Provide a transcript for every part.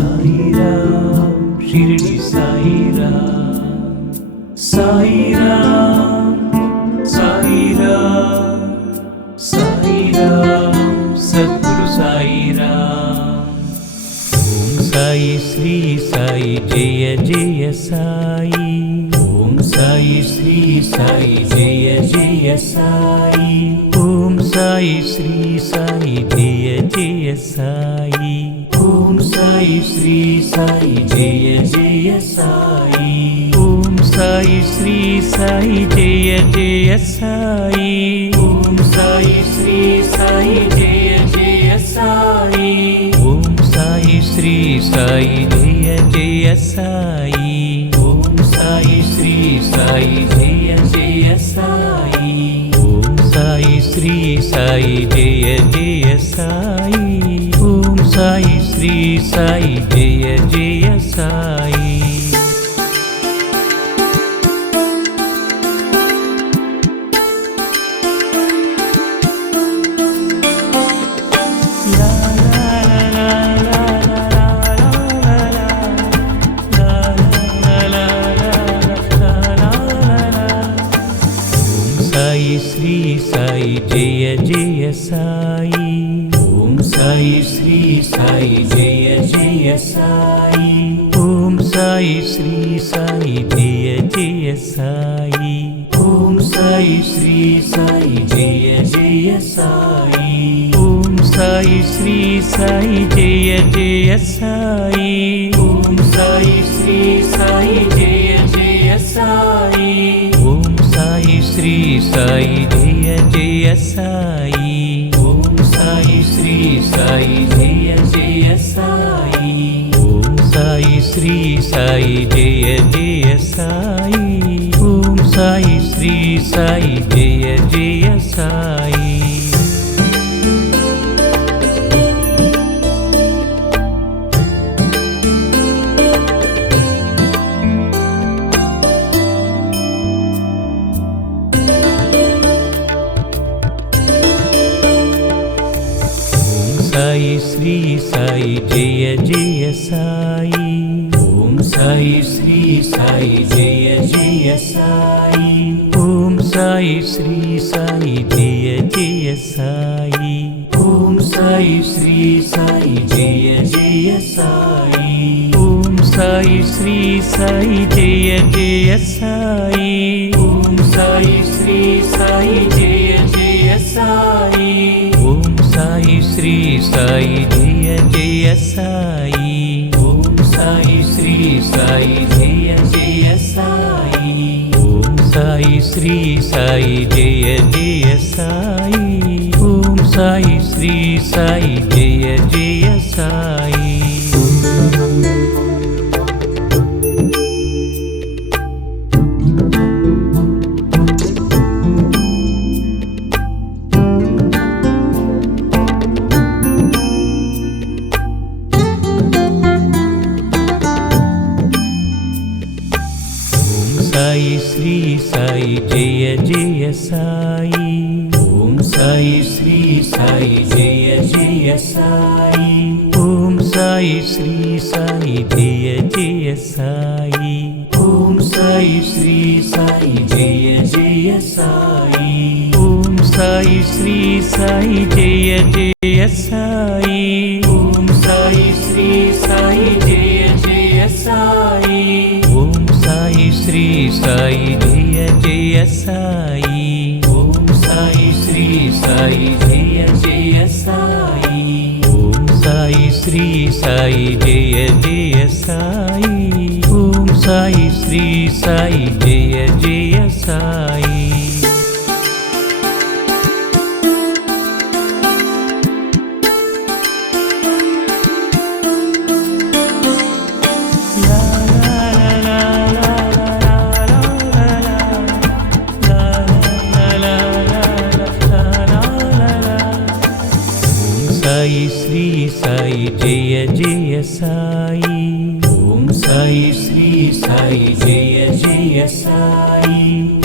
Sairam Shirdi Sairam Sairam Sairam Sairam Sadhguru Sairam. Om Sai Shri Sai Jaya Jaya Sai. Om Sai Shri Sai Jaya Jaya Sai. Om Sai Shri Sai Jaya Jaya Sai. Om Sai Shri Sai Jaya Jaya Sai. Om Sai Shri Sai Jaya Jaya Sai. Om Sai Shri Sai Jaya Jaya Sai. Om Sai Shri Sai Jaya Jaya Sai. Om Sai Shri Sai Jaya Jaya Sai. Om Sai Shri Sai Jaya Jaya Sai. Om Sai Shri Sai Jaya Jaya Sai. Shri Sai Jaya Jaya Sai. Om Sai Shri Sai Jaya Jaya Sai. Om Sai Shri Sai Jaya Jaya Sai. Om Sai Shri Sai Jaya Jaya Sai. Om Sai Shri Sai Jaya Jaya Sai. Om Sai Shri Sai Jaya Jaya Sai. Om Sai Shri Sai Jaya Jaya Sai. Om Sai Shri Sai Jaya Jaya Sai. Om Sai Shri Sai Jaya Jaya Sai. Om Sai Shri Sai Jaya Jaya Sai. Sai Shri Sai Jaya Jaya Sai. Om Sai Shri Sai Jaya Jaya Sai. Om Sai Shri Sai Jaya Jaya Sai. Om Sai Shri Sai Jaya Jaya Sai. Om Sai Shri Sai Jaya Jaya Sai. Om Sai Shri Sai Jaya Jaya Sai. Om Sai Shri Sai Jaya Jaya Sai. Om Sai Shri Sai Jaya Jaya Sai. Om Sai Shri Sai Jaya Jaya Sai. Om Sai Shri Sai Jaya Jaya Sai. Sai Shri Sai Jaya Jaya Sai. Om Sai Shri Sai Jaya Jaya Sai. Om Sai Shri Sai Jaya Jaya Sai. Om Sai Shri Sai Jaya Jaya Sai. Om Sai Shri Sai Jaya Jaya Sai. Om Sai Shri Sai Jaya Jaya Sai. Om Sai Shri Sai Jaya Jaya Sai. Om Sai Shri Sai Jaya Jaya Sai. Om Sai Shri Sai Jaya Jaya Sai. Om Sai Shri Sai Jaya Jaya Sai. Sai Shri Sai Jaya Jaya Sai. Om Sai Shri Sai Jaya Jaya Sai.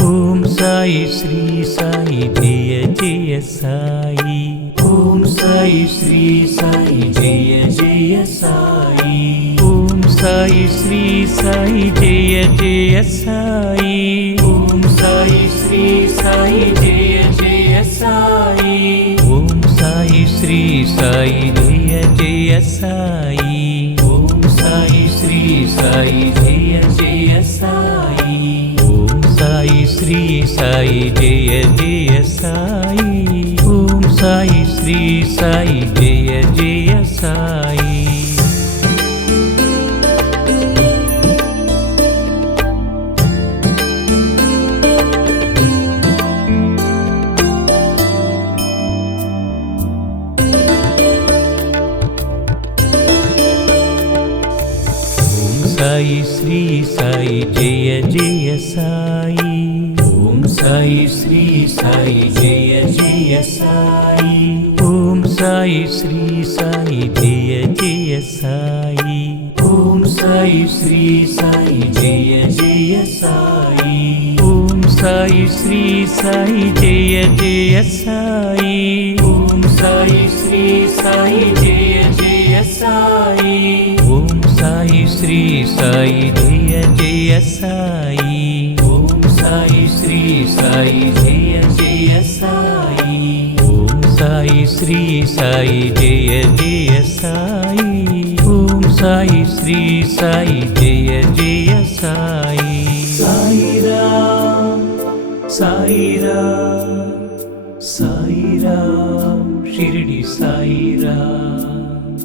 Om Sai Shri Sai Jaya Jaya Sai. Om Sai Shri Sai Jaya Jaya Sai Om Sai Shri Sai Jaya Jaya Sai Om Sai Shri Sai Jaya Jaya Sai Om Sai Shri Sai Jaya Jaya Sai Om Sai Shri Sai Jaya Jaya Sai Om Sai Shri Sai Jaya Jaya Sai Om Sai Shri Sai Jaya Jaya Sai Sai Shri Sai Jaya Jaya Sai Om Sai Shri Sai Jaya Jaya Sai Om Sai Shri Sai Jaya Jaya Sai Om Sai Shri Sai Jaya Jaya Sai Om Sai Shri Sai Jaya Jaya Sai Om Sai Shri Sai Jaya Jaya Sai Om Sai Shri Sai Jaya Jaya Sai Om Sai Shri Sai Jaya Jaya Sai Om Sai Shri Sai Jaya Jaya Sai Om Sai Shri Sai Jaya Jaya Sai Sairam Sairam Sairam Shirdi Sairam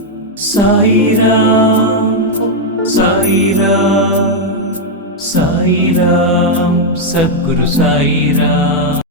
Sairam Sairam Sairam Sadhguru Sairam